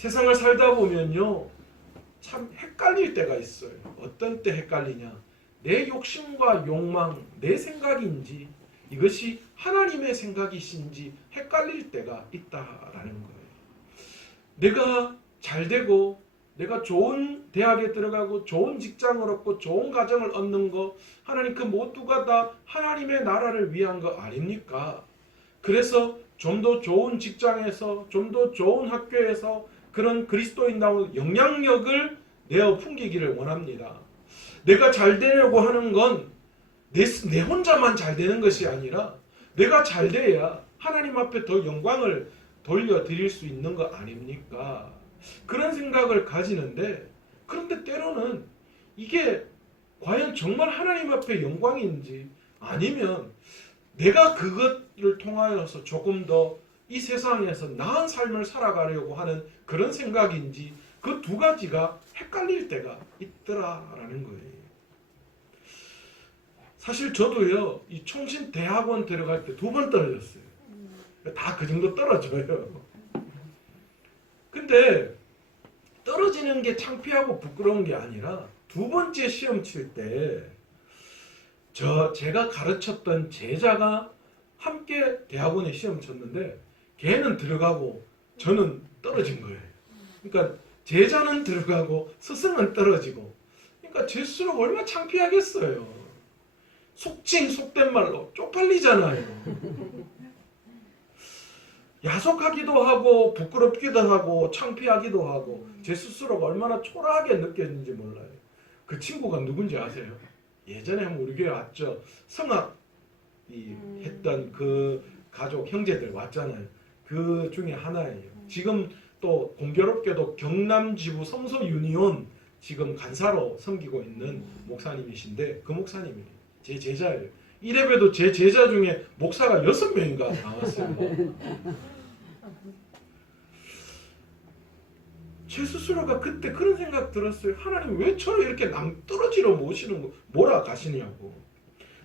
세상을 살다 보면요, 참 헷갈릴 때가 있어요. 어떤 때 헷갈리냐? 내 욕심과 욕망, 내 생각인지 이것이 하나님의 생각이신지 헷갈릴 때가 있다라는 거예요. 내가 잘 되고 내가 좋은 대학에 들어가고 좋은 직장을 얻고 좋은 가정을 얻는 거, 하나님 그 모두가 다 하나님의 나라를 위한 거 아닙니까? 그래서 좀 더 좋은 직장에서, 좀 더 좋은 학교에서 그런 그리스도인다운 영향력을 내어 풍기기를 원합니다. 내가 잘 되려고 하는 건 내 혼자만 잘 되는 것이 아니라 내가 잘 돼야 하나님 앞에 더 영광을 돌려드릴 수 있는 거 아닙니까? 그런 생각을 가지는데, 그런데 때로는 이게 과연 정말 하나님 앞에 영광인지, 아니면 내가 그것을 통하여서 조금 더 이 세상에서 나은 삶을 살아가려고 하는 그런 생각인지, 그 두 가지가 헷갈릴 때가 있더라라는 거예요. 사실 저도요, 이 총신 대학원 들어갈 때 2번 떨어졌어요. 다 그 정도 떨어져요. 근데 떨어지는 게 창피하고 부끄러운 게 아니라, 2번째 시험 칠 때 제가 가르쳤던 제자가 함께 대학원에 시험 쳤는데 걔는 들어가고 저는 떨어진 거예요. 그러니까 제자는 들어가고 스승은 떨어지고, 그러니까 질수록 얼마나 창피하겠어요. 속된 말로 쪽팔리잖아요. 야속하기도 하고 부끄럽기도 하고 창피하기도 하고, 제 스스로가 얼마나 초라하게 느꼈는지 몰라요. 그 친구가 누군지 아세요? 예전에 한번 우리 교회 왔죠. 성악 했던 그 가족 형제들 왔잖아요. 그 중에 하나예요. 지금 또 공교롭게도 경남지부 성서 유니온 지금 간사로 섬기고 있는 목사님이신데, 그 목사님이 제 제자예요. 이래봬도 제 제자 중에 목사가 6명인가 나왔어요. 제 스스로가 그때 그런 생각 들었어요. 하나님 왜 저를 이렇게 낭떠러지로 모시는 거, 몰아가시냐고.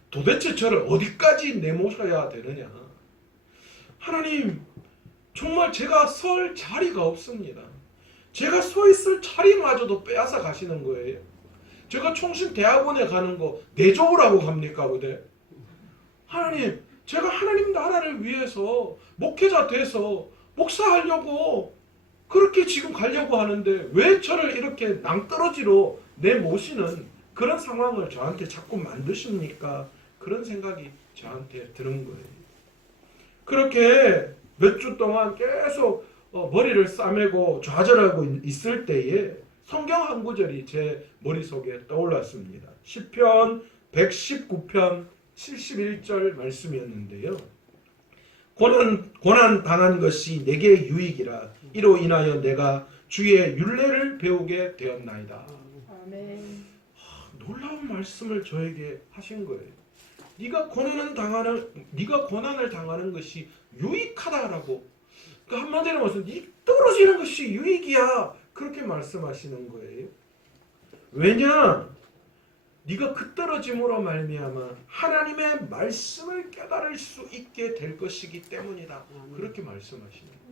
도대체 저를 어디까지 내모셔야 되느냐. 하나님, 정말 제가 설 자리가 없습니다. 제가 서 있을 자리마저도 빼앗아 가시는 거예요. 제가 총신 대학원에 가는 거 내조라고 합니까, 그대? 하나님, 제가 하나님 나라를 위해서 목회자 돼서 목사하려고 그렇게 지금 가려고 하는데 왜 저를 이렇게 낭떠러지로 내모시는 그런 상황을 저한테 자꾸 만드십니까? 그런 생각이 저한테 드는 거예요. 그렇게 몇 주 동안 계속 머리를 싸매고 좌절하고 있을 때에 성경 한 구절이 제 머릿속에 떠올랐습니다. 시편 119편 71절 말씀이었는데요. 고난 당한 것이 내게 유익이라. 이로 인하여 내가 주의 율례를 배우게 되었나이다. 아멘. 놀라운 말씀을 저에게 하신 거예요. 네가 고난을 당하는 것이 유익하다라고. 그러니까 한마디로 말해서 네 떨어지는 것이 유익이야. 그렇게 말씀하시는 거예요. 왜냐? 네가 그 떨어짐으로 말미암아 하나님의 말씀을 깨달을 수 있게 될 것이기 때문이다. 그렇게 말씀하시는 거예요.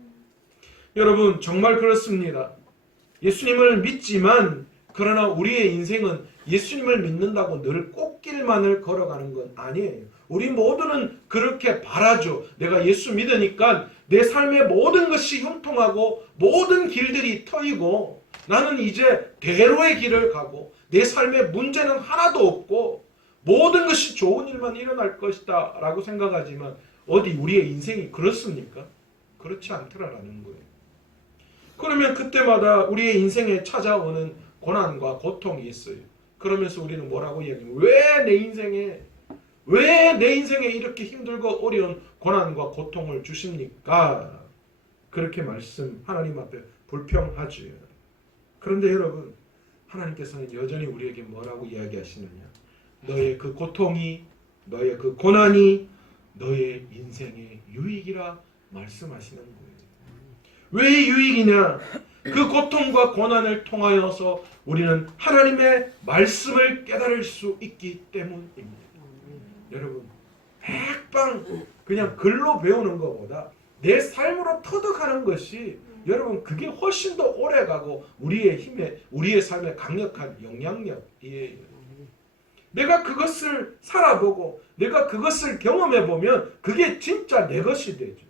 여러분, 정말 그렇습니다. 예수님을 믿지만, 그러나 우리의 인생은 예수님을 믿는다고 늘 꽃길만을 걸어가는 건 아니에요. 우리 모두는 그렇게 바라죠. 내가 예수 믿으니까 내 삶의 모든 것이 형통하고 모든 길들이 트이고 나는 이제 대로의 길을 가고 내 삶에 문제는 하나도 없고 모든 것이 좋은 일만 일어날 것이다 라고 생각하지만, 어디 우리의 인생이 그렇습니까? 그렇지 않더라라는 거예요. 그러면 그때마다 우리의 인생에 찾아오는 고난과 고통이 있어요. 그러면서 우리는 뭐라고 이야기해요? 왜 내 인생에 이렇게 힘들고 어려운 고난과 고통을 주십니까? 그렇게 하나님 앞에 불평하죠. 그런데 여러분, 하나님께서는 여전히 우리에게 뭐라고 이야기하시느냐? 너의 그 고통이, 너의 그 고난이 너의 인생의 유익이라 말씀하시는 거예요. 왜 유익이냐? 그 고통과 고난을 통하여서 우리는 하나님의 말씀을 깨달을 수 있기 때문입니다. 여러분, 백방 그냥 글로 배우는 것보다 내 삶으로 터득하는 것이 여러분 그게 훨씬 더 오래가고 우리의 삶에 강력한 영향력이에요. 내가 그것을 살아보고 내가 그것을 경험해보면 그게 진짜 내 것이 되죠.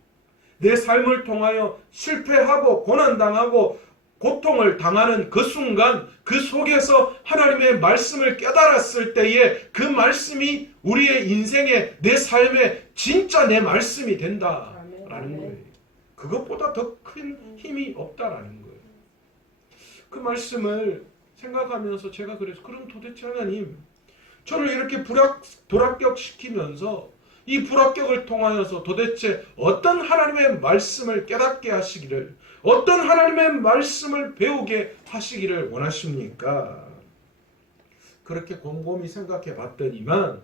내 삶을 통하여 실패하고 고난당하고 고통을 당하는 그 순간 그 속에서 하나님의 말씀을 깨달았을 때에 그 말씀이 우리의 인생에 내 삶에 진짜 내 말씀이 된다라는 거예요. 그것보다 더 큰 힘이 없다라는 거예요. 그 말씀을 생각하면서 제가 그래서 그럼 도대체 하나님 저를 이렇게 불합격시키면서 이 불합격을 통하여서 도대체 어떤 하나님의 말씀을 깨닫게 하시기를 어떤 하나님의 말씀을 배우게 하시기를 원하십니까? 그렇게 곰곰이 생각해 봤더니만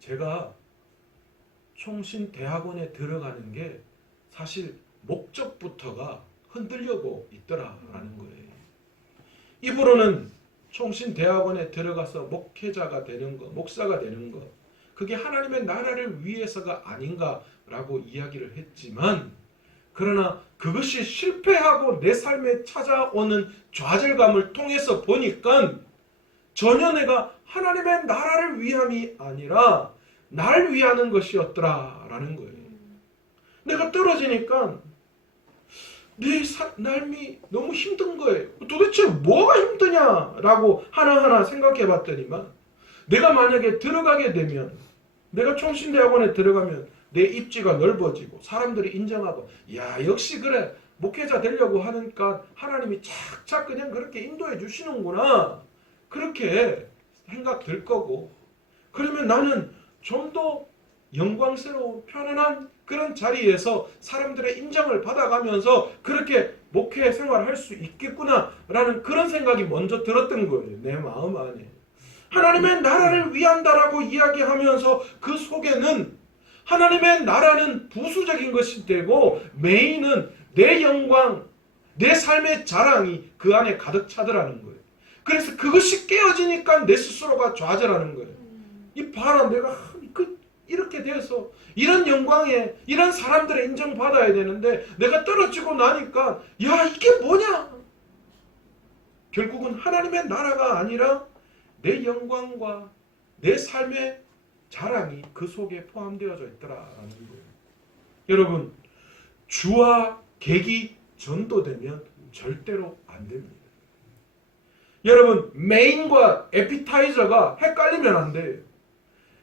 제가 총신대학원에 들어가는 게 사실 목적부터가 흔들려고 있더라라는 거예요. 입으로는 총신대학원에 들어가서 목회자가 되는 것, 목사가 되는 것, 그게 하나님의 나라를 위해서가 아닌가라고 이야기를 했지만 그러나 그것이 실패하고 내 삶에 찾아오는 좌절감을 통해서 보니까 전혀 내가 하나님의 나라를 위함이 아니라 날 위하는 것이었더라라는 거예요. 내가 떨어지니까 내 삶이 너무 힘든 거예요. 도대체 뭐가 힘드냐라고 하나하나 생각해 봤더니만 내가 만약에 들어가게 되면 내가 총신대학원에 들어가면 내 입지가 넓어지고 사람들이 인정하고 야 역시 그래 목회자 되려고 하니까 하나님이 착착 그냥 그렇게 인도해 주시는구나 그렇게 생각 들 거고 그러면 나는 좀 더 영광스러운 편안한 그런 자리에서 사람들의 인정을 받아가면서 그렇게 목회 생활을 할 수 있겠구나라는 그런 생각이 먼저 들었던 거예요. 내 마음 안에. 하나님의 나라를 위한다라고 이야기하면서 그 속에는 하나님의 나라는 부수적인 것이 되고 메인은 내 영광, 내 삶의 자랑이 그 안에 가득 차더라는 거예요. 그래서 그것이 깨어지니까 내 스스로가 좌절하는 거예요. 이 봐라 내가 이렇게 돼서 이런 영광에 이런 사람들의 인정받아야 되는데 내가 떨어지고 나니까 야 이게 뭐냐. 결국은 하나님의 나라가 아니라 내 영광과 내 삶의 자랑이 그 속에 포함되어져 있더라라는 거예요. 여러분 주와 객이 전도되면 절대로 안 됩니다. 여러분 메인과 에피타이저가 헷갈리면 안 돼요.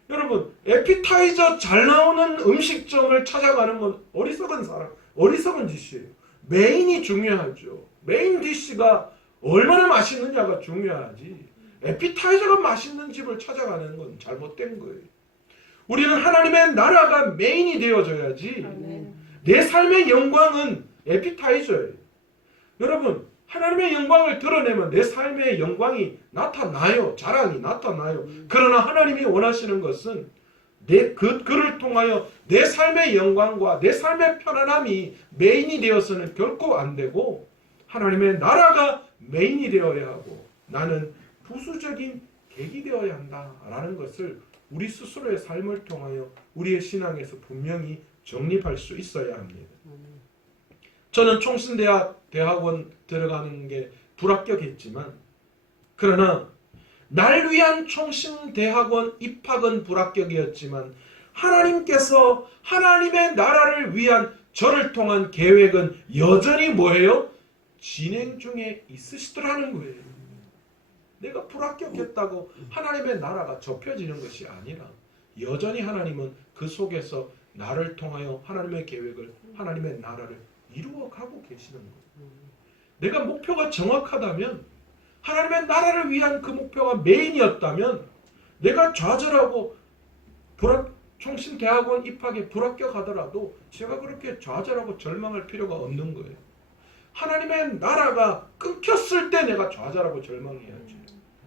여러분 에피타이저 잘 나오는 음식점을 찾아가는 건 어리석은 짓이에요. 메인이 중요하죠. 메인 디쉬가 얼마나 맛있느냐가 중요하지 에피타이저가 맛있는 집을 찾아가는 건 잘못된 거예요. 우리는 하나님의 나라가 메인이 되어져야지 내 삶의 영광은 에피타이저예요. 여러분 하나님의 영광을 드러내면 내 삶의 영광이 나타나요. 자랑이 나타나요. 그러나 하나님이 원하시는 것은 그를 통하여 내 삶의 영광과 내 삶의 편안함이 메인이 되어서는 결코 안 되고 하나님의 나라가 메인이 되어야 하고 나는 부수적인 객이 되어야 한다라는 것을 우리 스스로의 삶을 통하여 우리의 신앙에서 분명히 정립할 수 있어야 합니다. 저는 총신대학원 들어가는 게 불합격했지만 그러나 날 위한 총신대학원 입학은 불합격이었지만 하나님께서 하나님의 나라를 위한 저를 통한 계획은 여전히 뭐예요? 진행 중에 있으시더라는 거예요. 내가 불합격했다고 하나님의 나라가 접혀지는 것이 아니라 여전히 하나님은 그 속에서 나를 통하여 하나님의 계획을 하나님의 나라를 이루어가고 계시는 거예요. 내가 목표가 정확하다면 하나님의 나라를 위한 그 목표가 메인이었다면 내가 좌절하고 총신대학원 입학에 불합격하더라도 제가 그렇게 좌절하고 절망할 필요가 없는 거예요. 하나님의 나라가 끊겼을 때 내가 좌절하고 절망해야지.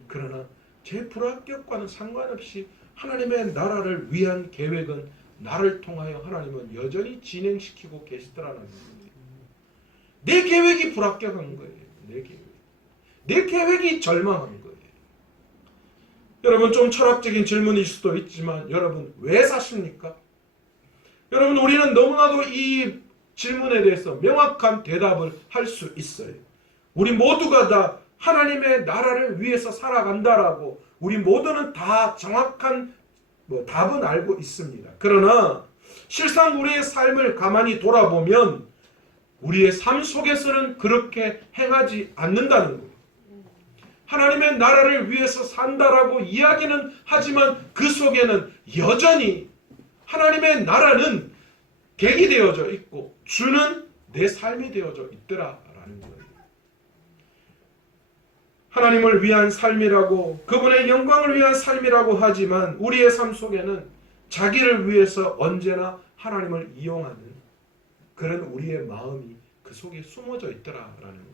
그러나 제 불합격과는 상관없이 하나님의 나라를 위한 계획은 나를 통하여 하나님은 여전히 진행시키고 계시더라는 거예요. 내 계획이 불합격한 거예요. 내 계획이 절망한 거예요. 여러분 좀 철학적인 질문일 수도 있지만 여러분 왜 사십니까? 여러분 우리는 너무나도 이 질문에 대해서 명확한 대답을 할 수 있어요. 우리 모두가 다 하나님의 나라를 위해서 살아간다라고 우리 모두는 다 정확한 답은 알고 있습니다. 그러나 실상 우리의 삶을 가만히 돌아보면 우리의 삶 속에서는 그렇게 행하지 않는다는 거예요. 하나님의 나라를 위해서 산다라고 이야기는 하지만 그 속에는 여전히 하나님의 나라는 객이 되어져 있고 주는 내 삶이 되어져 있더라라는 거예요. 하나님을 위한 삶이라고 그분의 영광을 위한 삶이라고 하지만 우리의 삶 속에는 자기를 위해서 언제나 하나님을 이용하는 그런 우리의 마음이 그 속에 숨어져 있더라라는 거예요.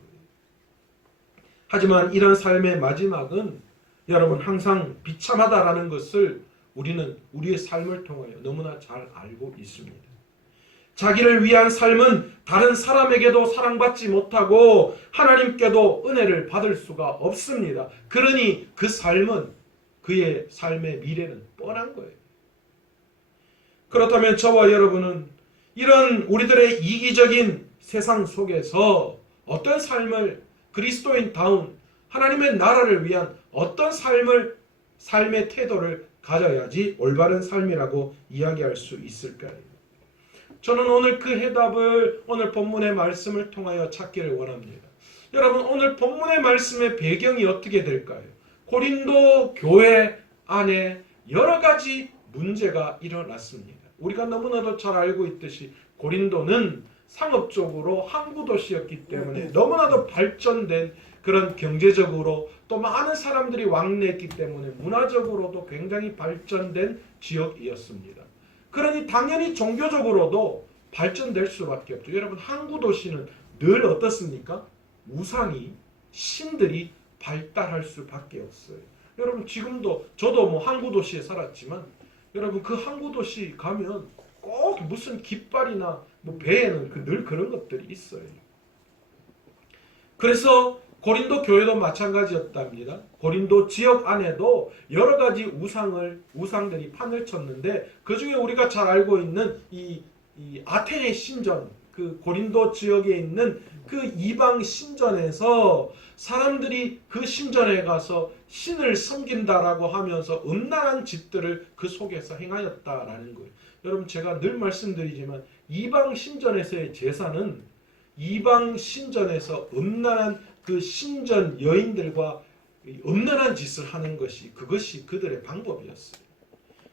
하지만 이런 삶의 마지막은 여러분 항상 비참하다라는 것을 우리는 우리의 삶을 통하여 너무나 잘 알고 있습니다. 자기를 위한 삶은 다른 사람에게도 사랑받지 못하고 하나님께도 은혜를 받을 수가 없습니다. 그러니 그 삶은 그의 삶의 미래는 뻔한 거예요. 그렇다면 저와 여러분은 이런 우리들의 이기적인 세상 속에서 어떤 삶을 그리스도인다운 하나님의 나라를 위한 어떤 삶의 태도를 가져야지 올바른 삶이라고 이야기할 수 있을까요? 저는 오늘 그 해답을 오늘 본문의 말씀을 통하여 찾기를 원합니다. 여러분 오늘 본문의 말씀의 배경이 어떻게 될까요? 고린도 교회 안에 여러 가지 문제가 일어났습니다. 우리가 너무나도 잘 알고 있듯이 고린도는 상업적으로 항구 도시였기 때문에 너무나도 발전된 그런 경제적으로 또 많은 사람들이 왕래했기 때문에 문화적으로도 굉장히 발전된 지역이었습니다. 그러니 당연히 종교적으로도 발전될 수밖에 없죠. 여러분 항구 도시는 늘 어떻습니까? 우상이 신들이 발달할 수밖에 없어요. 여러분 지금도 저도 항구 도시에 살았지만 여러분 그 항구 도시 가면 꼭 무슨 깃발이나 배에는 늘 그런 것들이 있어요. 그래서 고린도 교회도 마찬가지였답니다. 고린도 지역 안에도 여러 가지 우상들이 판을 쳤는데 그 중에 우리가 잘 알고 있는 이 아테네 신전, 그 고린도 지역에 있는 그 이방 신전에서 사람들이 그 신전에 가서 신을 섬긴다라고 하면서 음란한 짓들을 그 속에서 행하였다라는 거예요. 여러분 제가 늘 말씀드리지만 이방 신전에서의 제사는 이방 신전에서 음란한 그 신전 여인들과 음란한 짓을 하는 그것이 그들의 방법이었어요.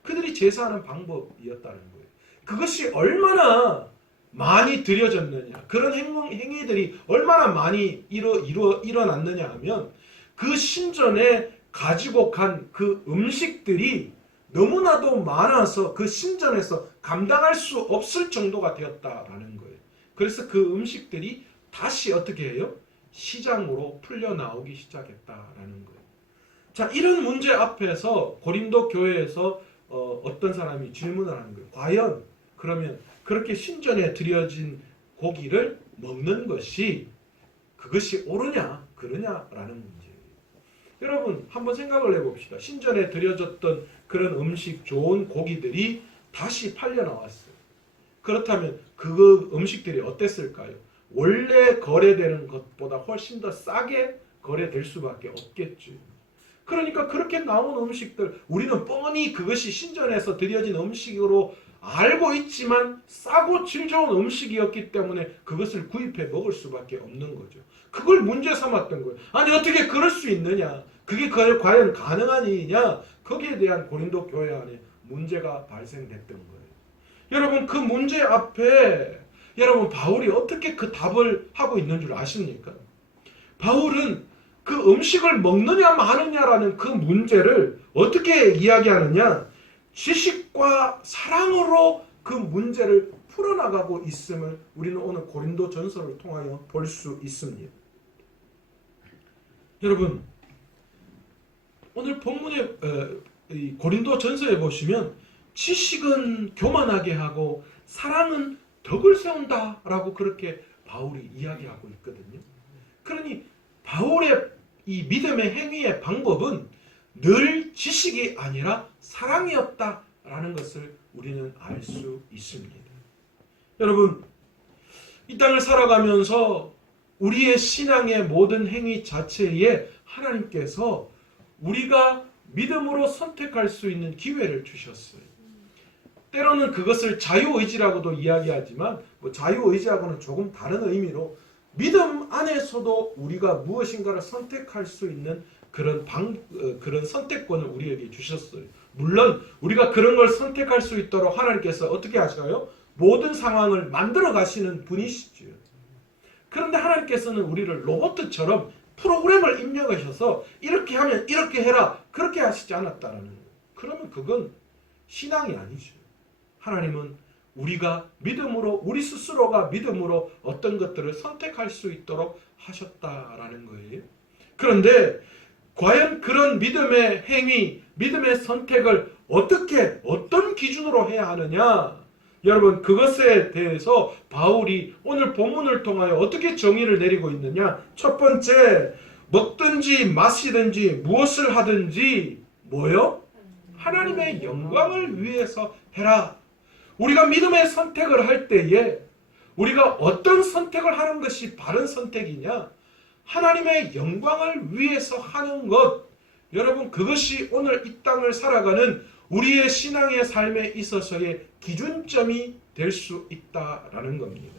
그들이 제사하는 방법이었다는 거예요. 그것이 얼마나 많이 드려졌느냐, 그런 행위들이 얼마나 많이 일어났느냐 하면 그 신전에 가지고 간 그 음식들이 너무나도 많아서 그 신전에서 감당할 수 없을 정도가 되었다라는 거예요. 그래서 그 음식들이 다시 어떻게 해요? 시장으로 풀려나오기 시작했다라는 거예요. 자, 이런 문제 앞에서 고린도 교회에서 어떤 사람이 질문을 하는 거예요. 과연 그러면 그렇게 신전에 드려진 고기를 먹는 것이 그것이 옳으냐 그러냐라는 문제예요. 여러분 한번 생각을 해봅시다. 신전에 드려졌던 그런 음식 좋은 고기들이 다시 팔려 나왔어요. 그렇다면 그 음식들이 어땠을까요? 원래 거래되는 것보다 훨씬 더 싸게 거래될 수밖에 없겠죠. 그러니까 그렇게 나온 음식들 우리는 뻔히 그것이 신전에서 드려진 음식으로 알고 있지만 싸고 질 좋은 음식이었기 때문에 그것을 구입해 먹을 수밖에 없는 거죠. 그걸 문제 삼았던 거예요. 아니 어떻게 그럴 수 있느냐? 그게 과연 가능한 일이냐? 거기에 대한 고린도 교회 안에 문제가 발생됐던 거예요. 여러분 그 문제 앞에 여러분 바울이 어떻게 그 답을 하고 있는 줄 아십니까? 바울은 그 음식을 먹느냐 마느냐라는 그 문제를 어떻게 이야기하느냐? 지식과 사랑으로 그 문제를 풀어나가고 있음을 우리는 오늘 고린도 전서를 통하여 볼 수 있습니다. 여러분 오늘 본문의 고린도 전서에 보시면 지식은 교만하게 하고 사랑은 덕을 세운다라고 그렇게 바울이 이야기하고 있거든요. 그러니 바울의 이 믿음의 행위의 방법은 늘 지식이 아니라 사랑이었다라는 것을 우리는 알 수 있습니다. 여러분 이 땅을 살아가면서 우리의 신앙의 모든 행위 자체에 하나님께서 우리가 믿음으로 선택할 수 있는 기회를 주셨어요. 때로는 그것을 자유의지라고도 이야기하지만 자유의지하고는 조금 다른 의미로 믿음 안에서도 우리가 무엇인가를 선택할 수 있는 그런 선택권을 우리에게 주셨어요. 물론 우리가 그런 걸 선택할 수 있도록 하나님께서 어떻게 하시나요? 모든 상황을 만들어 가시는 분이시죠. 그런데 하나님께서는 우리를 로봇처럼 프로그램을 입력하셔서 이렇게 하면 이렇게 해라 그렇게 하시지 않았다라는 거예요. 그러면 그건 신앙이 아니죠. 하나님은 우리가 믿음으로, 우리 스스로가 믿음으로 어떤 것들을 선택할 수 있도록 하셨다라는 거예요. 그런데 과연 그런 믿음의 행위, 믿음의 선택을 어떤 기준으로 해야 하느냐? 여러분, 그것에 대해서 바울이 오늘 본문을 통하여 어떻게 정의를 내리고 있느냐? 첫 번째, 먹든지 마시든지 무엇을 하든지 뭐요? 하나님의 영광을 위해서 해라. 우리가 믿음의 선택을 할 때에 우리가 어떤 선택을 하는 것이 바른 선택이냐? 하나님의 영광을 위해서 하는 것. 여러분, 그것이 오늘 이 땅을 살아가는 우리의 신앙의 삶에 있어서의 기준점이 될 수 있다라는 겁니다.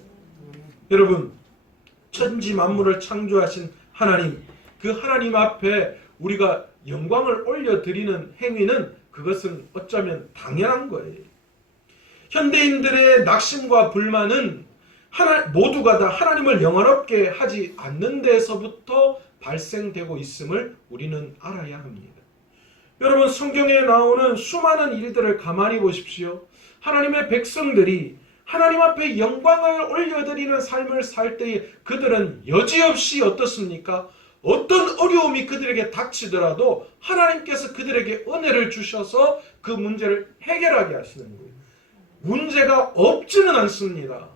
여러분, 천지 만물을 창조하신 하나님, 그 하나님 앞에 우리가 영광을 올려드리는 행위는 그것은 어쩌면 당연한 거예요. 현대인들의 낙심과 불만은 모두가 다 하나님을 영화롭게 하지 않는 데서부터 발생되고 있음을 우리는 알아야 합니다. 여러분, 성경에 나오는 수많은 일들을 가만히 보십시오. 하나님의 백성들이 하나님 앞에 영광을 올려드리는 삶을 살 때에 그들은 여지없이 어떻습니까? 어떤 어려움이 그들에게 닥치더라도 하나님께서 그들에게 은혜를 주셔서 그 문제를 해결하게 하시는 거예요. 문제가 없지는 않습니다.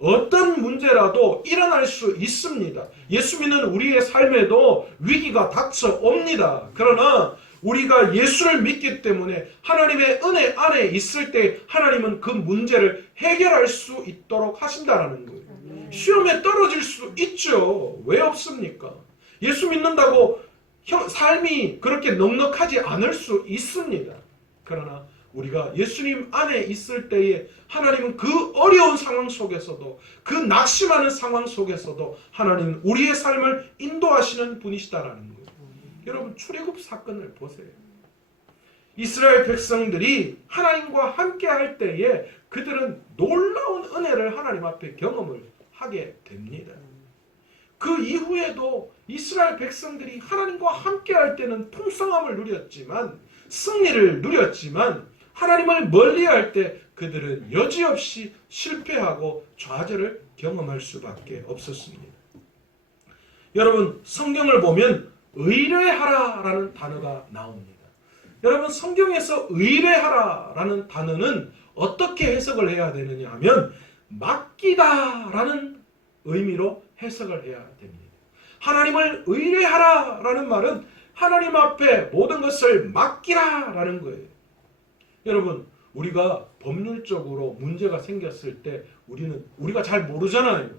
어떤 문제라도 일어날 수 있습니다. 예수 믿는 우리의 삶에도 위기가 닥쳐옵니다. 그러나 우리가 예수를 믿기 때문에 하나님의 은혜 안에 있을 때 하나님은 그 문제를 해결할 수 있도록 하신다는 거예요. 시험에 떨어질 수 있죠. 왜 없습니까? 예수 믿는다고 삶이 그렇게 넉넉하지 않을 수 있습니다. 그러나 우리가 예수님 안에 있을 때에 하나님은 그 어려운 상황 속에서도, 그 낙심하는 상황 속에서도 하나님은 우리의 삶을 인도하시는 분이시다라는 거예요. 여러분, 출애굽 사건을 보세요. 이스라엘 백성들이 하나님과 함께 할 때에 그들은 놀라운 은혜를 하나님 앞에 경험을 하게 됩니다. 그 이후에도 이스라엘 백성들이 하나님과 함께 할 때는 풍성함을 누렸지만, 승리를 누렸지만 하나님을 멀리할 때 그들은 여지없이 실패하고 좌절을 경험할 수밖에 없었습니다. 여러분, 성경을 보면 의뢰하라라는 단어가 나옵니다. 여러분, 성경에서 의뢰하라라는 단어는 어떻게 해석을 해야 되느냐 하면 맡기다라는 의미로 해석을 해야 됩니다. 하나님을 의뢰하라라는 말은 하나님 앞에 모든 것을 맡기라라는 거예요. 여러분, 우리가 법률적으로 문제가 생겼을 때 우리가 잘 모르잖아요.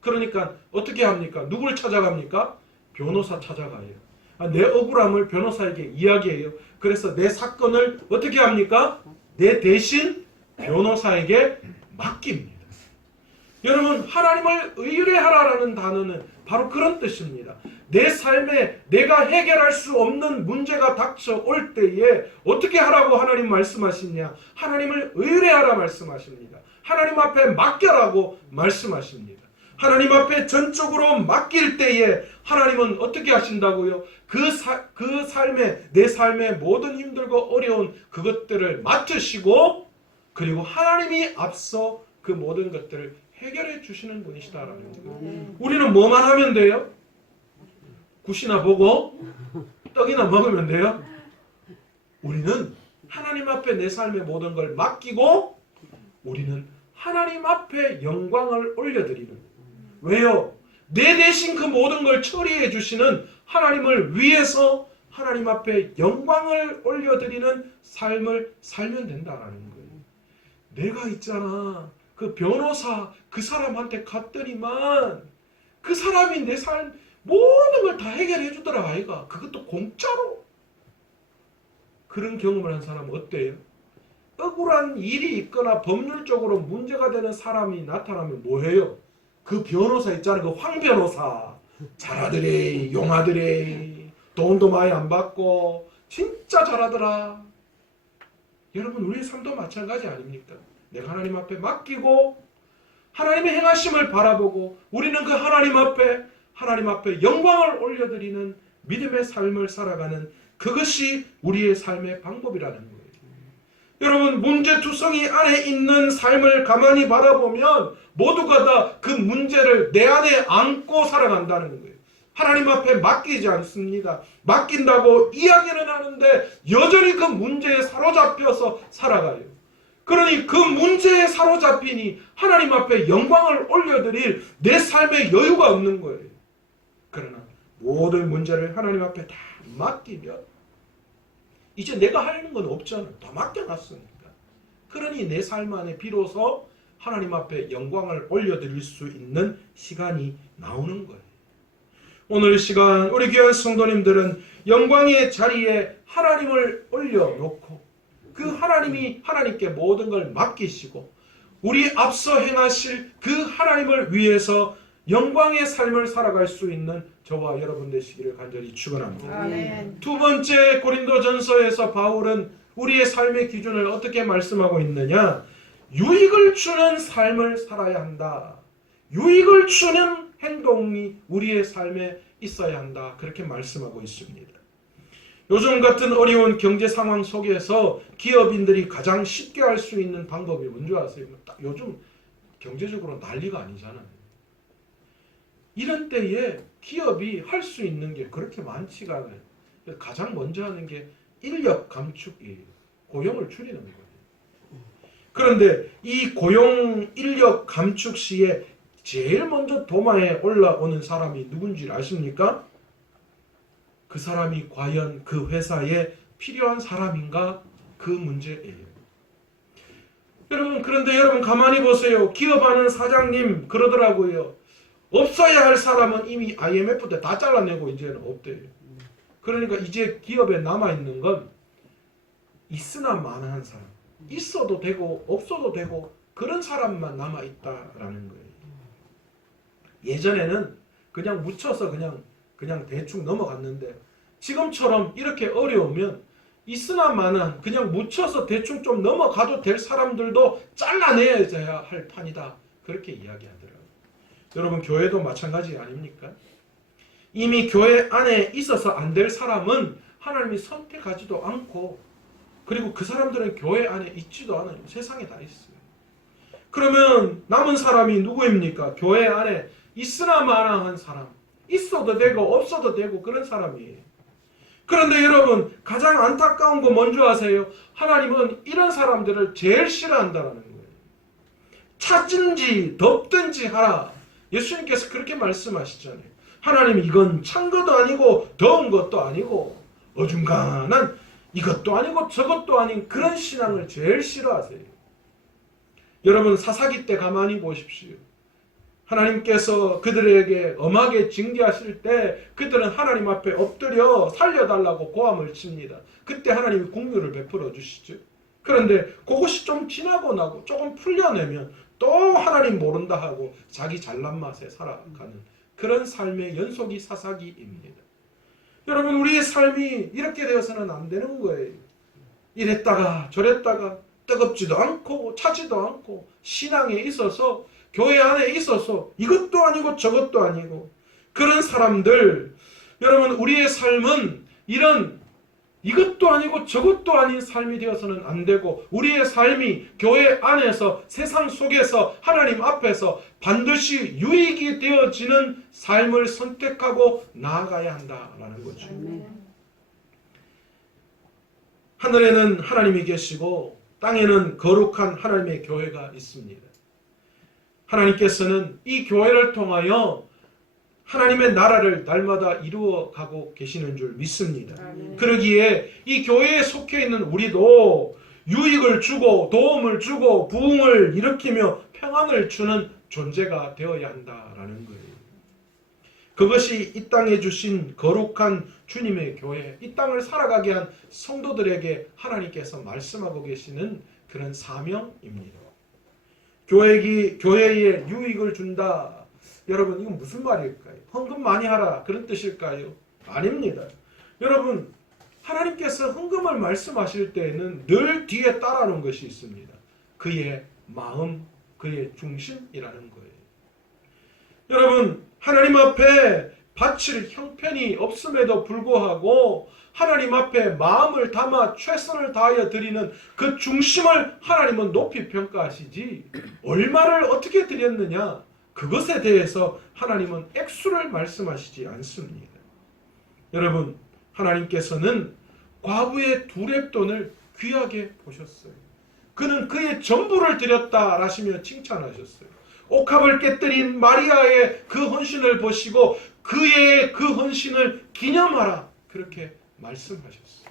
그러니까 어떻게 합니까? 누굴 찾아갑니까? 변호사 찾아가요. 내 억울함을 변호사에게 이야기해요. 그래서 내 사건을 어떻게 합니까? 내 대신 변호사에게 맡깁니다. 여러분, 하나님을 의뢰하라라는 단어는 바로 그런 뜻입니다. 내 삶에 내가 해결할 수 없는 문제가 닥쳐올 때에 어떻게 하라고 하나님 말씀하시냐? 하나님을 의뢰하라 말씀하십니다. 하나님 앞에 맡겨라고 말씀하십니다. 하나님 앞에 전적으로 맡길 때에 하나님은 어떻게 하신다고요? 그 삶에, 내 삶의 모든 힘들고 어려운 그것들을 맡으시고, 그리고 하나님이 앞서 그 모든 것들을 해결해 주시는 분이시다라는 거예요. 우리는 뭐만 하면 돼요? 굿이나 보고 떡이나 먹으면 돼요? 우리는 하나님 앞에 내 삶의 모든 걸 맡기고 우리는 하나님 앞에 영광을 올려드리는. 왜요? 내 대신 그 모든 걸 처리해 주시는 하나님을 위해서 하나님 앞에 영광을 올려드리는 삶을 살면 된다라는 거예요. 내가 있잖아, 그 변호사 그 사람한테 갔더니만 그 사람이 내 삶 모든 걸 다 해결해 주더라 아이가. 그것도 공짜로. 그런 경험을 한 사람은 어때요? 억울한 일이 있거나 법률적으로 문제가 되는 사람이 나타나면 뭐해요? 그 변호사 있잖아요. 그 황 변호사. 잘하더래, 용하더래, 돈도 많이 안 받고 진짜 잘하더라. 여러분 우리의 삶도 마찬가지 아닙니까? 내가 하나님 앞에 맡기고 하나님의 행하심을 바라보고 우리는 그 하나님 앞에 영광을 올려드리는 믿음의 삶을 살아가는 그것이 우리의 삶의 방법이라는 거예요. 여러분 문제투성이 안에 있는 삶을 가만히 바라보면 모두가 다 그 문제를 내 안에 안고 살아간다는 거예요. 하나님 앞에 맡기지 않습니다. 맡긴다고 이야기는 하는데 여전히 그 문제에 사로잡혀서 살아가요. 그러니 그 문제에 사로잡히니 하나님 앞에 영광을 올려드릴 내 삶의 여유가 없는 거예요. 그러나 모든 문제를 하나님 앞에 다 맡기면 이제 내가 하는 건 없잖아요. 다 맡겨놨으니까. 그러니 내 삶 안에 비로소 하나님 앞에 영광을 올려드릴 수 있는 시간이 나오는 거예요. 오늘 시간 우리 귀한 성도님들은 영광의 자리에 하나님을 올려놓고 그 하나님이 하나님께 모든 걸 맡기시고 우리 앞서 행하실 그 하나님을 위해서 영광의 삶을 살아갈 수 있는 저와 여러분 되시기를 간절히 축원합니다. 아멘. 두 번째 고린도전서에서 바울은 우리의 삶의 기준을 어떻게 말씀하고 있느냐? 유익을 주는 삶을 살아야 한다. 유익을 주는 행동이 우리의 삶에 있어야 한다. 그렇게 말씀하고 있습니다. 요즘 같은 어려운 경제 상황 속에서 기업인들이 가장 쉽게 할 수 있는 방법이 뭔지 아세요? 요즘 경제적으로 난리가 아니잖아요. 이런 때에 기업이 할 수 있는 게 그렇게 많지가 않아요. 가장 먼저 하는 게 인력 감축이에요. 고용을 줄이는 거예요. 그런데 이 고용 인력 감축 시에 제일 먼저 도마에 올라오는 사람이 누군지 아십니까? 그 사람이 과연 그 회사에 필요한 사람인가? 그 문제예요. 여러분 그런데 여러분 가만히 보세요. 기업하는 사장님 그러더라고요. 없어야 할 사람은 이미 IMF 때 다 잘라내고 이제는 없대요. 그러니까 이제 기업에 남아있는 건 있으나 마나한 사람. 있어도 되고 없어도 되고 그런 사람만 남아있다라는 거예요. 예전에는 그냥 묻혀서 그냥 대충 넘어갔는데 지금처럼 이렇게 어려우면 있으나 마나한 그냥 묻혀서 대충 좀 넘어가도 될 사람들도 잘라내야 할 판이다. 그렇게 이야기하더라고요. 여러분 교회도 마찬가지 아닙니까? 이미 교회 안에 있어서 안 될 사람은 하나님이 선택하지도 않고 그리고 그 사람들은 교회 안에 있지도 않아요. 세상에 다 있어요. 그러면 남은 사람이 누구입니까? 교회 안에 있으나 마나한 사람. 있어도 되고 없어도 되고 그런 사람이에요. 그런데 여러분 가장 안타까운 거 뭔지 아세요? 하나님은 이런 사람들을 제일 싫어한다는 거예요. 찾든지 덥든지 하라. 예수님께서 그렇게 말씀하시잖아요. 하나님 이건 찬 것도 아니고 더운 것도 아니고 어중간한 이것도 아니고 저것도 아닌 그런 신앙을 제일 싫어하세요. 여러분 사사기 때 가만히 보십시오. 하나님께서 그들에게 엄하게 징계하실 때 그들은 하나님 앞에 엎드려 살려달라고 고함을 칩니다. 그때 하나님이 긍휼을 베풀어 주시죠. 그런데 그것이 좀 지나고 나고 조금 풀려내면 또 하나님 모른다 하고 자기 잘난 맛에 살아가는 그런 삶의 연속이 사사기입니다. 여러분 우리의 삶이 이렇게 되어서는 안 되는 거예요. 이랬다가 저랬다가 뜨겁지도 않고 차지도 않고 신앙에 있어서 교회 안에 있어서 이것도 아니고 저것도 아니고 그런 사람들 여러분 우리의 삶은 이런 이것도 아니고 저것도 아닌 삶이 되어서는 안 되고 우리의 삶이 교회 안에서 세상 속에서 하나님 앞에서 반드시 유익이 되어지는 삶을 선택하고 나아가야 한다라는 거죠. 하늘에는 하나님이 계시고 땅에는 거룩한 하나님의 교회가 있습니다. 하나님께서는 이 교회를 통하여 하나님의 나라를 날마다 이루어가고 계시는 줄 믿습니다. 아멘. 그러기에 이 교회에 속해 있는 우리도 유익을 주고 도움을 주고 부흥을 일으키며 평안을 주는 존재가 되어야 한다라는 거예요. 그것이 이 땅에 주신 거룩한 주님의 교회, 이 땅을 살아가게 한 성도들에게 하나님께서 말씀하고 계시는 그런 사명입니다. 교회에 유익을 준다. 여러분, 이건 무슨 말일까요? 헌금 많이 하라 그런 뜻일까요? 아닙니다. 여러분, 하나님께서 헌금을 말씀하실 때에는 늘 뒤에 따라오는 것이 있습니다. 그의 마음, 그의 중심이라는 거예요. 여러분, 하나님 앞에 바칠 형편이 없음에도 불구하고 하나님 앞에 마음을 담아 최선을 다하여 드리는 그 중심을 하나님은 높이 평가하시지, 얼마를 어떻게 드렸느냐 그것에 대해서 하나님은 액수를 말씀하시지 않습니다. 여러분, 하나님께서는 과부의 두 렙돈을 귀하게 보셨어요. 그는 그의 전부를 드렸다 하시며 칭찬하셨어요. 옥합을 깨뜨린 마리아의 그 헌신을 보시고 그의 그 헌신을 기념하라 그렇게 말씀하셨어요.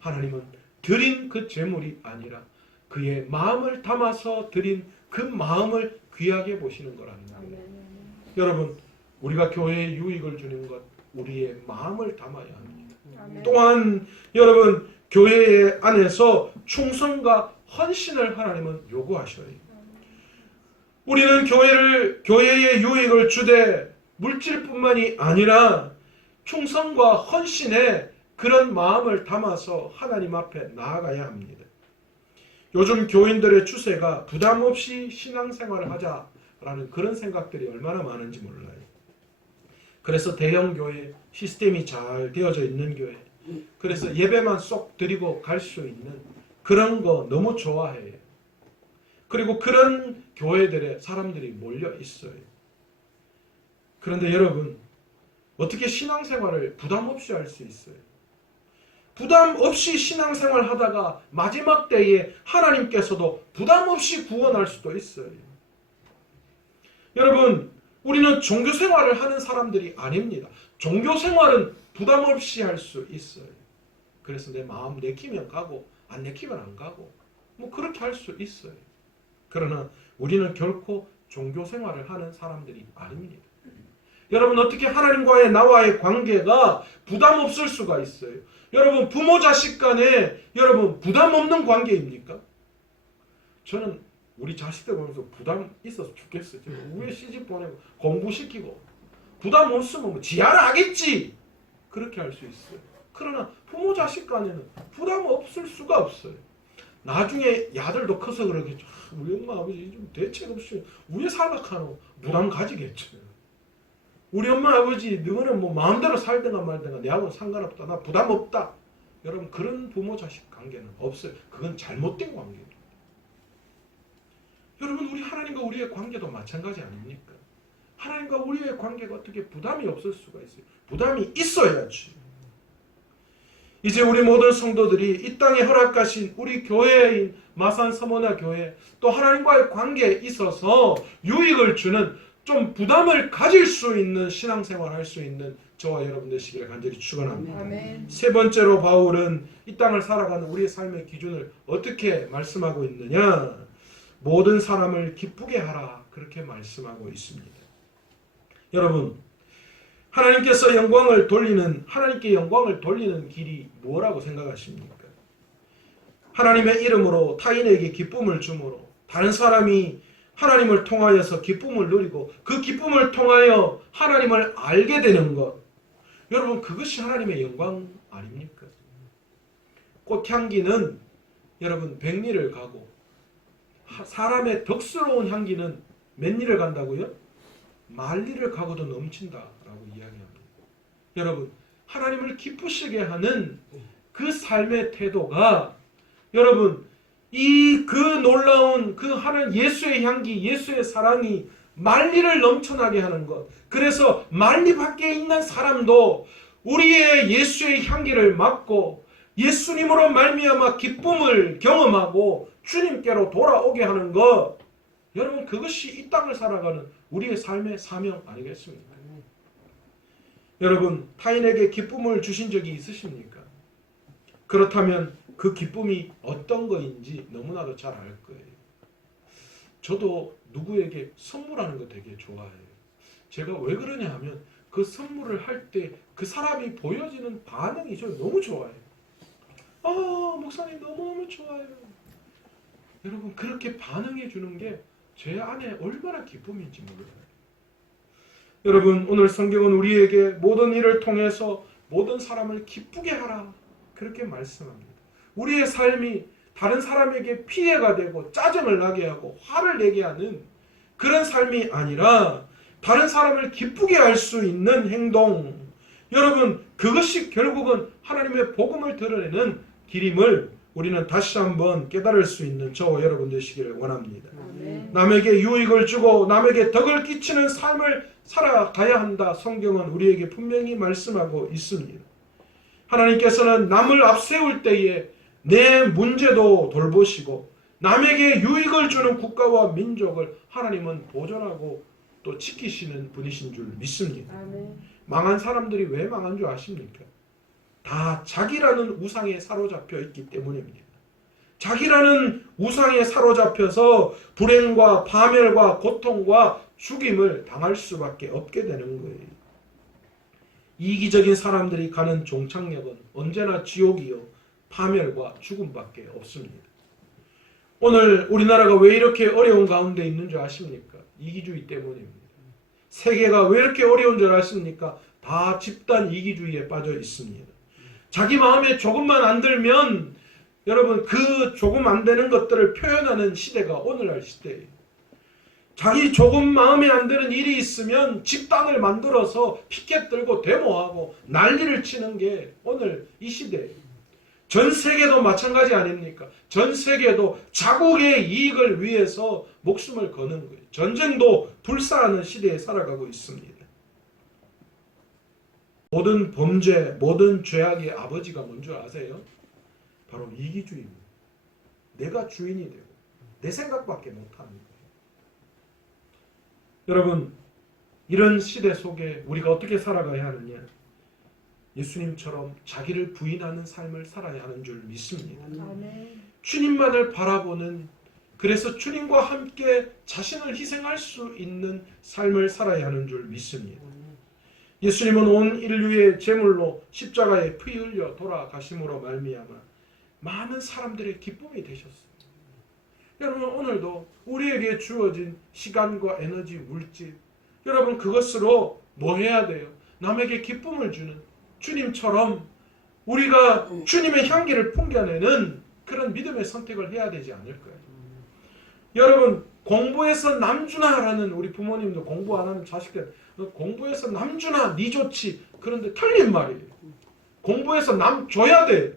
하나님은 드린 그 재물이 아니라 그의 마음을 담아서 드린 그 마음을 귀하게 보시는 거라는 거예요. 여러분, 우리가 교회에 유익을 주는 것, 우리의 마음을 담아야 합니다. 또한 여러분, 교회 안에서 충성과 헌신을 하나님은 요구하셔요. 우리는 교회에 유익을 주되 물질뿐만이 아니라 충성과 헌신에 그런 마음을 담아서 하나님 앞에 나아가야 합니다. 요즘 교인들의 추세가 부담 없이 신앙생활을 하자라는 그런 생각들이 얼마나 많은지 몰라요. 그래서 대형 교회, 시스템이 잘 되어져 있는 교회, 그래서 예배만 쏙 드리고 갈 수 있는 그런 거 너무 좋아해요. 그리고 그런 교회들에 사람들이 몰려 있어요. 그런데 여러분, 어떻게 신앙생활을 부담 없이 할 수 있어요? 부담 없이 신앙생활 하다가 마지막 때에 하나님께서도 부담 없이 구원할 수도 있어요. 여러분, 우리는 종교생활을 하는 사람들이 아닙니다. 종교생활은 부담 없이 할 수 있어요. 그래서 내 마음 내키면 가고 안 내키면 안 가고 뭐 그렇게 할 수 있어요. 그러나 우리는 결코 종교생활을 하는 사람들이 아닙니다. 여러분, 어떻게 하나님과의 나와의 관계가 부담 없을 수가 있어요? 여러분, 부모 자식 간에 여러분 부담 없는 관계입니까? 저는 우리 자식들 보면서 부담 있어서 죽겠어요. 위에 시집 보내고 공부시키고 부담 없으면 뭐 지 알아 하겠지 그렇게 할 수 있어요. 그러나 부모 자식 간에는 부담 없을 수가 없어요. 나중에 야들도 커서 그러겠죠. 우리 엄마 아버지 좀 대책 없이 왜 살락하노? 부담 가지겠죠. 우리 엄마 아버지 너는 뭐 마음대로 살든가 말든가 내하고는 상관없다. 나 부담 없다. 여러분, 그런 부모 자식 관계는 없어요. 그건 잘못된 관계입니다. 여러분, 우리 하나님과 우리의 관계도 마찬가지 아닙니까? 하나님과 우리의 관계가 어떻게 부담이 없을 수가 있어요? 부담이 있어야지. 이제 우리 모든 성도들이 이 땅에 허락하신 우리 교회인 마산 서머나 교회, 또 하나님과의 관계에 있어서 유익을 주는 좀 부담을 가질 수 있는 신앙생활을 할 수 있는 저와 여러분 되시기를 간절히 축원합니다. 아멘. 세 번째로 바울은 이 땅을 살아가는 우리의 삶의 기준을 어떻게 말씀하고 있느냐? 모든 사람을 기쁘게 하라 그렇게 말씀하고 있습니다. 여러분, 하나님께 영광을 돌리는 길이 뭐라고 생각하십니까? 하나님의 이름으로 타인에게 기쁨을 주므로 다른 사람이 하나님을 통하여서 기쁨을 누리고 그 기쁨을 통하여 하나님을 알게 되는 것, 여러분, 그것이 하나님의 영광 아닙니까? 꽃향기는 여러분 100리를 가고 사람의 덕스러운 향기는 몇 리를 간다고요? 10,000리를 가고도 넘친다라고 이야기합니다. 여러분, 하나님을 기쁘시게 하는 그 삶의 태도가 여러분 그 놀라운 그 하나님 예수의 향기, 예수의 사랑이 10,000리를 넘쳐나게 하는 것. 그래서 10,000리 밖에 있는 사람도 우리의 예수의 향기를 맡고 예수님으로 말미암아 기쁨을 경험하고 주님께로 돌아오게 하는 것. 여러분, 그것이 이 땅을 살아가는 우리의 삶의 사명 아니겠습니까? 여러분, 타인에게 기쁨을 주신 적이 있으십니까? 그렇다면 그 기쁨이 어떤 거인지 너무나도 잘 알 거예요. 저도 누구에게 선물하는 거 되게 좋아해요. 제가 왜 그러냐 하면 그 선물을 할 때 그 사람이 보여지는 반응이 저 너무 좋아요. 아, 목사님 너무너무 좋아요. 여러분, 그렇게 반응해 주는 게 제 안에 얼마나 기쁨인지 몰라요. 여러분, 오늘 성경은 우리에게 모든 일을 통해서 모든 사람을 기쁘게 하라, 그렇게 말씀합니다. 우리의 삶이 다른 사람에게 피해가 되고 짜증을 나게 하고 화를 내게 하는 그런 삶이 아니라 다른 사람을 기쁘게 할 수 있는 행동, 여러분, 그것이 결국은 하나님의 복음을 드러내는 길임을 우리는 다시 한번 깨달을 수 있는 저와 여러분 되시기를 원합니다. 남에게 유익을 주고 남에게 덕을 끼치는 삶을 살아가야 한다. 성경은 우리에게 분명히 말씀하고 있습니다. 하나님께서는 남을 앞세울 때에 내 문제도 돌보시고 남에게 유익을 주는 국가와 민족을 하나님은 보존하고 또 지키시는 분이신 줄 믿습니다. 아멘. 망한 사람들이 왜 망한 줄 아십니까? 다 자기라는 우상에 사로잡혀 있기 때문입니다. 자기라는 우상에 사로잡혀서 불행과 파멸과 고통과 죽임을 당할 수밖에 없게 되는 거예요. 이기적인 사람들이 가는 종착역은 언제나 지옥이요 파멸과 죽음밖에 없습니다. 오늘 우리나라가 왜 이렇게 어려운 가운데 있는 줄 아십니까? 이기주의 때문입니다. 세계가 왜 이렇게 어려운 줄 아십니까? 다 집단 이기주의에 빠져 있습니다. 자기 마음에 조금만 안 들면 여러분 그 조금 안 되는 것들을 표현하는 시대가 오늘날 시대예요. 자기 조금 마음에 안 드는 일이 있으면 집단을 만들어서 피켓 들고 데모하고 난리를 치는 게 오늘 이 시대예요. 전 세계도 마찬가지 아닙니까? 전 세계도 자국의 이익을 위해서 목숨을 거는 거예요. 전쟁도 불사하는 시대에 살아가고 있습니다. 모든 범죄, 모든 죄악의 아버지가 뭔 줄 아세요? 바로 이기주의입니다. 내가 주인이 되고 내 생각밖에 못하는 거예요. 여러분, 이런 시대 속에 우리가 어떻게 살아가야 하느냐? 예수님처럼 자기를 부인하는 삶을 살아야 하는 줄 믿습니다. 아멘. 주님만을 바라보는, 그래서 주님과 함께 자신을 희생할 수 있는 삶을 살아야 하는 줄 믿습니다. 예수님은 온 인류의 제물로 십자가에 피 흘려 돌아가심으로 말미암아 많은 사람들의 기쁨이 되셨습니다. 여러분, 오늘도 우리에게 주어진 시간과 에너지, 물질, 여러분 그것으로 뭐 해야 돼요? 남에게 기쁨을 주는 주님처럼 우리가 주님의 향기를 풍겨내는 그런 믿음의 선택을 해야 되지 않을까요? 여러분, 공부해서 남주나라는 우리 부모님도 공부 안 하는 자식들, 공부해서 남주나 니 좋지, 그런데 틀린 말이에요. 공부해서 남 줘야 돼.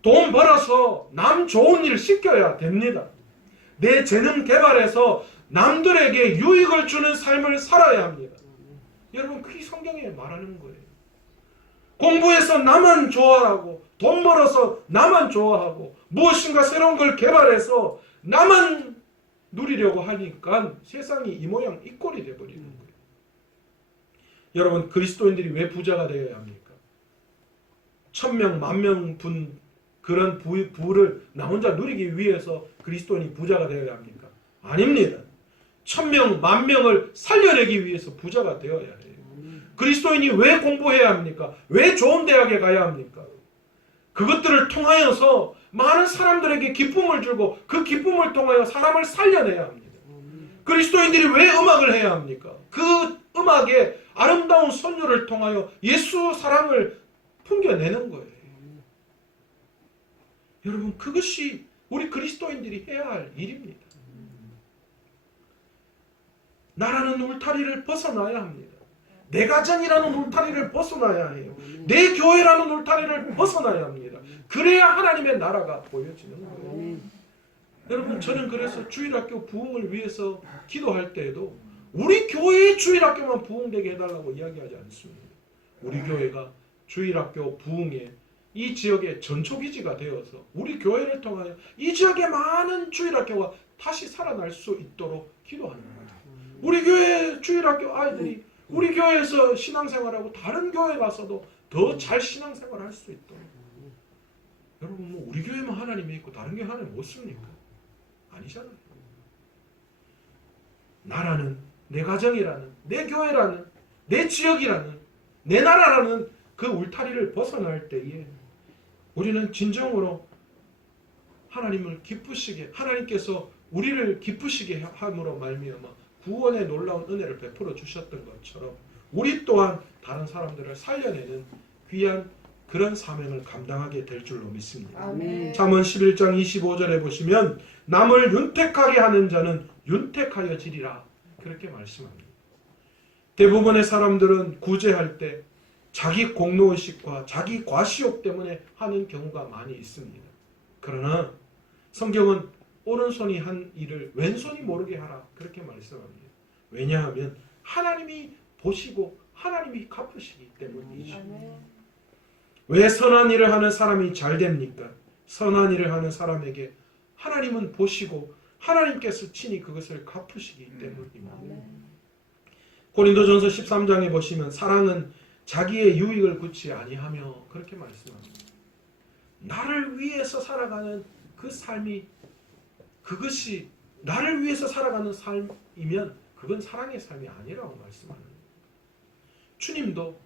돈 벌어서 남 좋은 일 시켜야 됩니다. 내 재능 개발해서 남들에게 유익을 주는 삶을 살아야 합니다. 여러분, 그게 성경에 말하는 거예요. 공부해서 나만 좋아하고 돈 벌어서 나만 좋아하고 무엇인가 새로운 걸 개발해서 나만 누리려고 하니까 세상이 이 모양 이 꼴이 돼버리는 거예요. 여러분, 그리스도인들이 왜 부자가 되어야 합니까? 1000명, 10,000명 분 그런 부를 나 혼자 누리기 위해서 그리스도인이 부자가 되어야 합니까? 아닙니다. 1000명, 10,000명을 살려내기 위해서 부자가 되어야 해요. 그리스도인이 왜 공부해야 합니까? 왜 좋은 대학에 가야 합니까? 그것들을 통하여서 많은 사람들에게 기쁨을 주고 그 기쁨을 통하여 사람을 살려내야 합니다. 그리스도인들이 왜 음악을 해야 합니까? 그 음악의 아름다운 선율을 통하여 예수 사랑을 풍겨내는 거예요. 여러분, 그것이 우리 그리스도인들이 해야 할 일입니다. 나라는 울타리를 벗어나야 합니다. 내 가정이라는 울타리를 벗어나야 해요. 내 교회라는 울타리를 벗어나야 합니다. 그래야 하나님의 나라가 보여지는 거예요. 여러분, 저는 그래서 주일학교 부흥을 위해서 기도할 때에도 우리 교회의 주일학교만 부흥되게 해달라고 이야기하지 않습니다. 우리 교회가 주일학교 부흥의 이 지역의 전초기지가 되어서 우리 교회를 통하여 이 지역의 많은 주일학교가 다시 살아날 수 있도록 기도하는 거예요. 우리 교회 주일학교 아이들이 우리 교회에서 신앙생활하고 다른 교회 가서도 더 잘 신앙생활할 수 있도록. 여러분 뭐 우리 교회만 하나님이 있고 다른 교회 하나님 못 씁니까? 아니잖아요. 나라는, 내 가정이라는, 내 교회라는, 내 지역이라는, 내 나라라는 그 울타리를 벗어날 때에 우리는 진정으로 하나님을 기쁘시게, 하나님께서 우리를 기쁘시게 함으로 말미암아 구원의 놀라운 은혜를 베풀어 주셨던 것처럼 우리 또한 다른 사람들을 살려내는 귀한 그런 사명을 감당하게 될 줄로 믿습니다. 아멘. 잠언 11장 25절에 보시면 남을 윤택하게 하는 자는 윤택하여지리라 그렇게 말씀합니다. 대부분의 사람들은 구제할 때 자기 공로의식과 자기 과시욕 때문에 하는 경우가 많이 있습니다. 그러나 성경은 오른손이 한 일을 왼손이 모르게 하라 그렇게 말씀합니다. 왜냐하면 하나님이 보시고 하나님이 갚으시기 때문이죠. 아멘. 왜 선한 일을 하는 사람이 잘 됩니까? 선한 일을 하는 사람에게 하나님은 보시고 하나님께서 친히 그것을 갚으시기 때문입니다. 아멘. 고린도전서 13장에 보시면 사랑은 자기의 유익을 굳이 아니하며 그렇게 말씀합니다. 나를 위해서 살아가는 그 삶이 그것이 나를 위해서 살아가는 삶이면 그건 사랑의 삶이 아니라고 말씀합니다. 주님도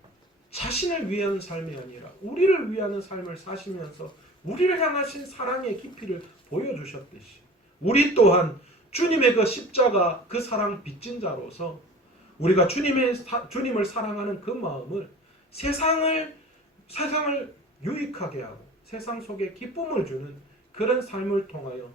자신을 위한 삶이 아니라 우리를 위하는 삶을 사시면서 우리를 향하신 사랑의 깊이를 보여주셨듯이 우리 또한 주님의 그 십자가 그 사랑 빚진 자로서 우리가 주님을 사랑하는 그 마음을 세상을 유익하게 하고 세상 속에 기쁨을 주는 그런 삶을 통하여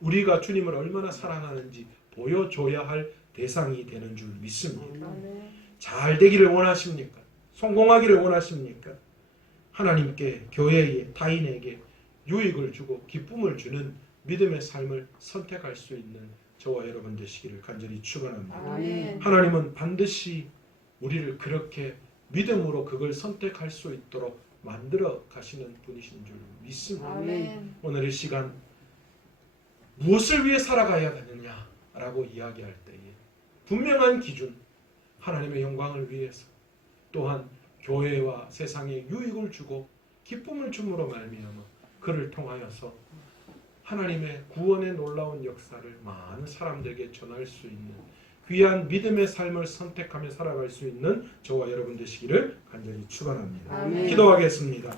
우리가 주님을 얼마나 사랑하는지 보여줘야 할 대상이 되는 줄 믿습니다. 아멘. 잘 되기를 원하십니까? 성공하기를 원하십니까? 하나님께, 교회에, 타인에게 유익을 주고 기쁨을 주는 믿음의 삶을 선택할 수 있는 저와 여러분 되시기를 간절히 축원합니다. 아멘. 하나님은 반드시 우리를 그렇게 믿음으로 그걸 선택할 수 있도록 만들어 가시는 분이신 줄 믿습니다. 아멘. 오늘 이 시간 무엇을 위해 살아가야 되느냐라고 이야기할 때에 분명한 기준, 하나님의 영광을 위해서 또한 교회와 세상에 유익을 주고 기쁨을 줌으로 말미암아 그를 통하여서 하나님의 구원의 놀라운 역사를 많은 사람들에게 전할 수 있는 귀한 믿음의 삶을 선택하며 살아갈 수 있는 저와 여러분 되시기를 간절히 축원합니다. 아멘. 기도하겠습니다.